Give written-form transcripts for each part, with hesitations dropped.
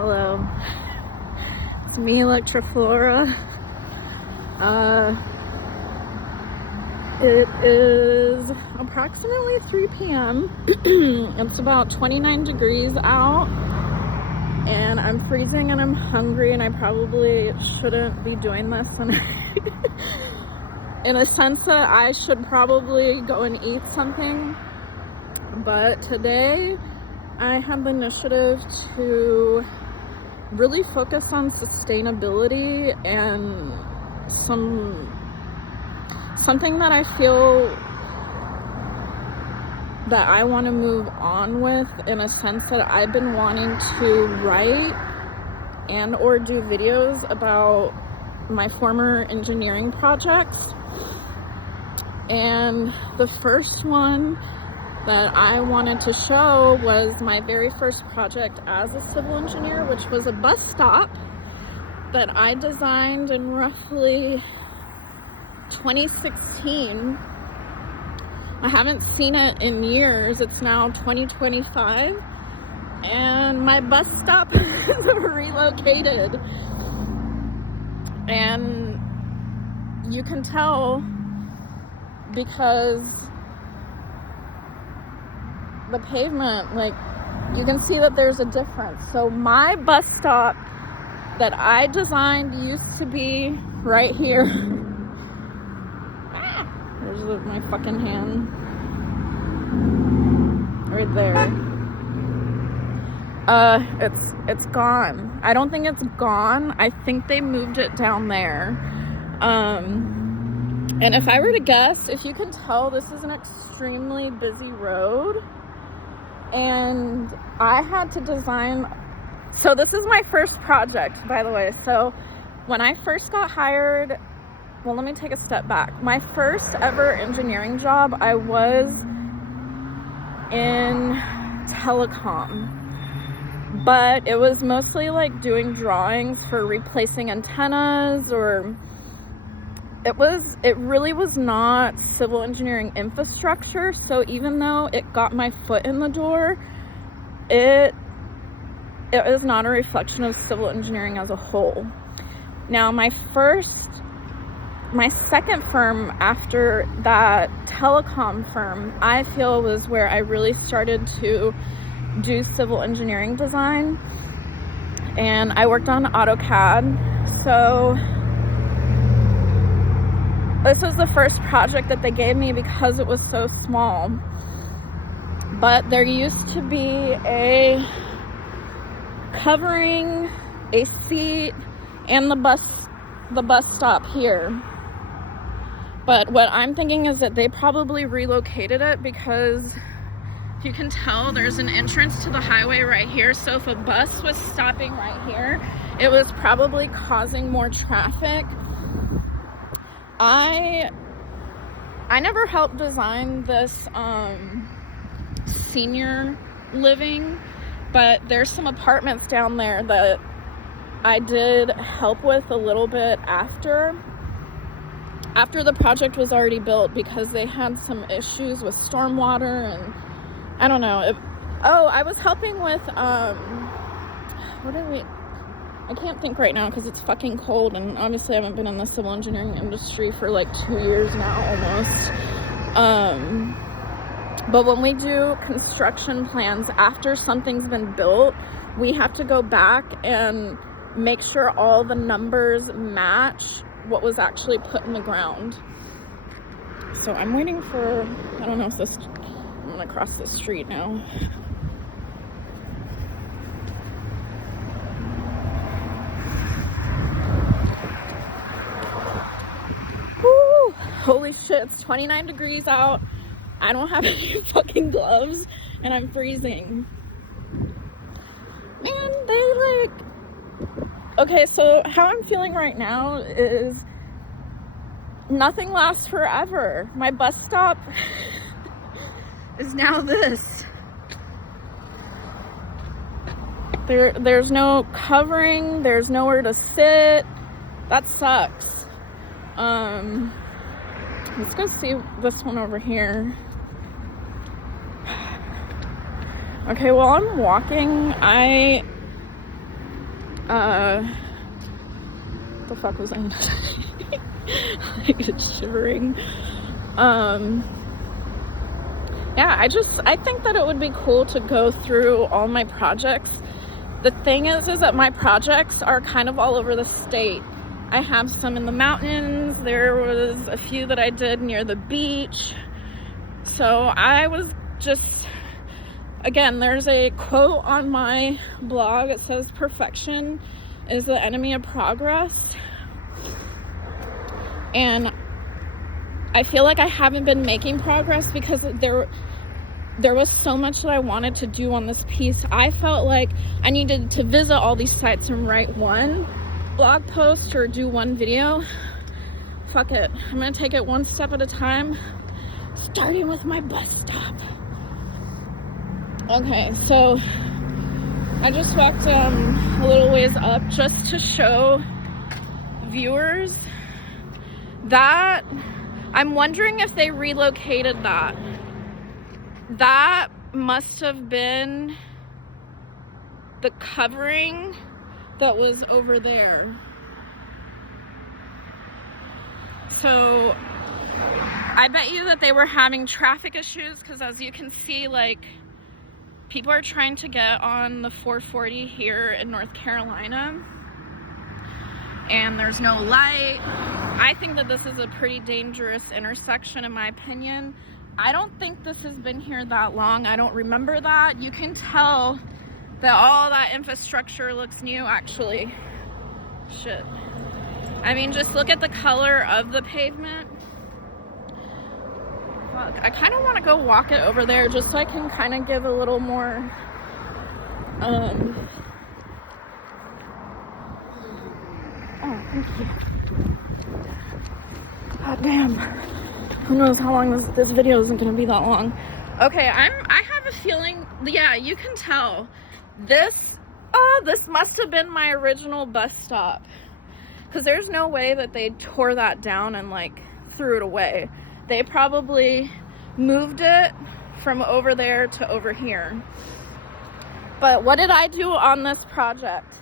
Hello, it's me, Elektra. It is approximately 3 p.m. It's about 29 degrees out, and I'm freezing and I'm hungry, and I probably shouldn't be doing this. And in a sense that I should probably go and eat something, but today I had the initiative to really focus on sustainability and something that I feel that I want to move on with, in a sense that I've been wanting to write and or do videos about my former engineering projects. And the first one that I wanted to show was my very first project as a civil engineer, which was a bus stop that I designed in roughly 2016. I haven't seen it in years. It's now 2025, and my bus stop is relocated. And you can tell because the pavement, like, you can see that there's a difference. So my bus stop that I designed used to be right here. There's my fucking hand right there. It's gone. I don't think it's gone. I think they moved it down there. And if I were to guess, if you can tell, this is an extremely busy road. And I had to design, so this is my first project, by the way. So when I first got hired, well, let me take a step back. My first ever engineering job, I was in telecom, but it was mostly like doing drawings for replacing antennas, or it really was not civil engineering infrastructure. So even though it got my foot in the door, it is not a reflection of civil engineering as a whole. Now, my second firm after that telecom firm, I feel, was where I really started to do civil engineering design, and I worked on AutoCAD. So this was the first project that they gave me because it was so small. But there used to be a covering, a seat, and the bus stop here. But what I'm thinking is that they probably relocated it, because if you can tell, there's an entrance to the highway right here. So if a bus was stopping right here, it was probably causing more traffic. I never helped design this senior living, but there's some apartments down there that I did help with a little bit after the project was already built, because they had some issues with stormwater, and I don't know. I was helping with I can't think right now because it's fucking cold, and obviously I haven't been in the civil engineering industry for like 2 years now almost. But when we do construction plans after something's been built, we have to go back and make sure all the numbers match what was actually put in the ground. So I'm waiting for, I don't know if I'm gonna cross the street now. Woo! Holy shit, it's 29 degrees out. I don't have any fucking gloves, and I'm freezing. Man, they like... Okay, so how I'm feeling right now is nothing lasts forever. My bus stop is now this. There's no covering, there's nowhere to sit. That sucks. Let's go see this one over here. Okay, while I'm walking, The fuck was I like shivering? Yeah, I think that it would be cool to go through all my projects. The thing is that my projects are kind of all over the state. I have some in the mountains. There was a few that I did near the beach. So I was just, again, there's a quote on my blog. It says, "Perfection is the enemy of progress." And I feel like I haven't been making progress because there was so much that I wanted to do on this piece. I felt like I needed to visit all these sites and write one blog post or do one video. Fuck it. I'm gonna take it one step at a time, starting with my bus stop. Okay, so I just walked a little ways up just to show viewers that I'm wondering if they relocated that. That must have been the covering that was over there. So I bet you that they were having traffic issues, because as you can see, like, people are trying to get on the 440 here in North Carolina, and there's no light. I think that this is a pretty dangerous intersection, in my opinion. I don't think this has been here that long. I don't remember that. You can tell that all that infrastructure looks new, actually. Shit. I mean, just look at the color of the pavement. Fuck. I kind of want to go walk it over there just so I can kind of give a little more, oh, thank you. God damn. Who knows how long this video isn't gonna be that long. Okay, I have a feeling, yeah, you can tell. This must have been my original bus stop. Because there's no way that they tore that down and, like, threw it away. They probably moved it from over there to over here. But what did I do on this project?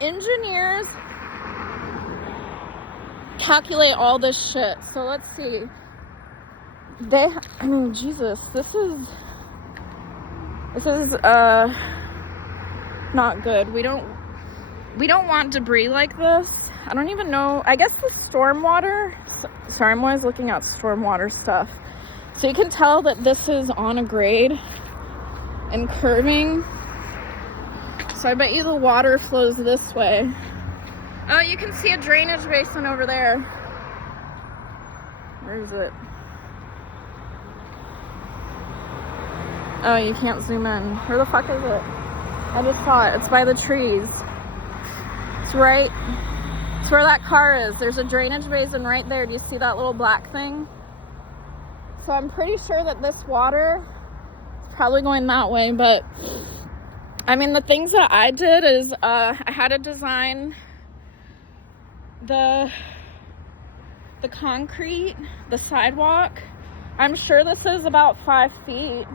Engineers calculate all this shit. So let's see. I mean, Jesus, this is not good. We don't want debris like this. I don't even know. I guess the stormwater. Sorry, I'm always looking at stormwater stuff. So you can tell that this is on a grade and curving. So I bet you the water flows this way. Oh, you can see a drainage basin over there. Where is it? Oh, you can't zoom in. Where the fuck is it? I just saw it. It's by the trees. It's right. It's where that car is. There's a drainage basin right there. Do you see that little black thing? So I'm pretty sure that this water is probably going that way. But I mean, the things that I did is I had to design the concrete, the sidewalk. I'm sure this is about 5 feet.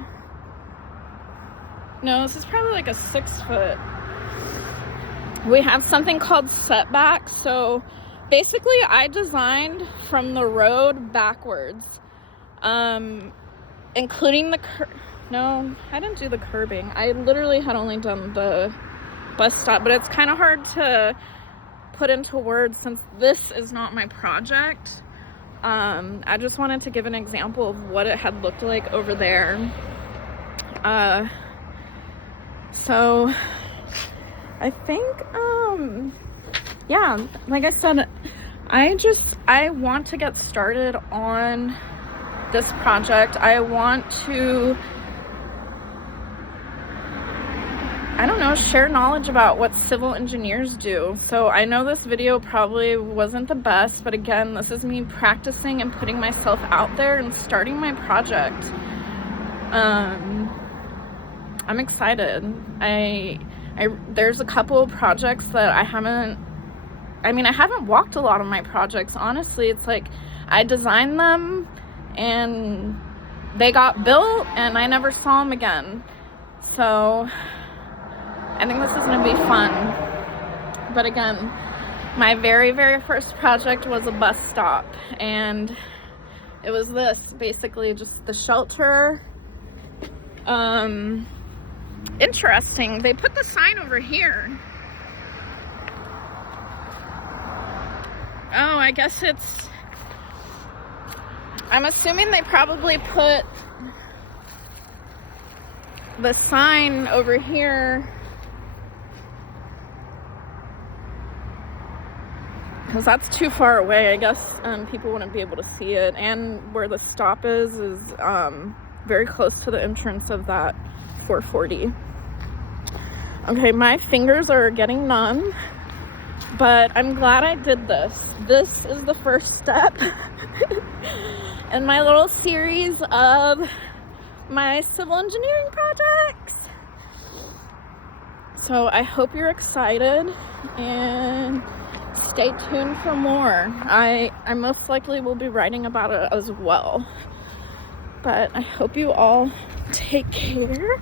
No, this is probably like a 6 foot. We have something called setbacks. So basically I designed from the road backwards, including the no, I didn't do the curbing. I literally had only done the bus stop, but it's kind of hard to put into words since this is not my project. I just wanted to give an example of what it had looked like over there. So I think, yeah, like I said, I want to get started on this project. I want to, I don't know, share knowledge about what civil engineers do. So I know this video probably wasn't the best, but again, this is me practicing and putting myself out there and starting my project. I'm excited. There's a couple of projects that I haven't walked a lot of my projects, honestly. It's like I designed them and they got built and I never saw them again. So I think this is gonna be fun. But again, my very, very first project was a bus stop, and it was this, basically just the shelter. Interesting, they put the sign over here. Oh, I guess it's, I'm assuming they probably put the sign over here because that's too far away. I guess people wouldn't be able to see it, and where the stop is very close to the entrance of that 440. Okay, my fingers are getting numb, but I'm glad I did this. This is the first step in my little series of my civil engineering projects. So I hope you're excited, and stay tuned for more. I most likely will be writing about it as well. But I hope you all take care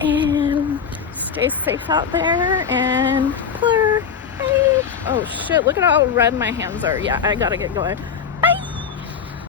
and stay safe out there, and clear. Bye. Oh shit, look at how red my hands are. Yeah, I gotta get going.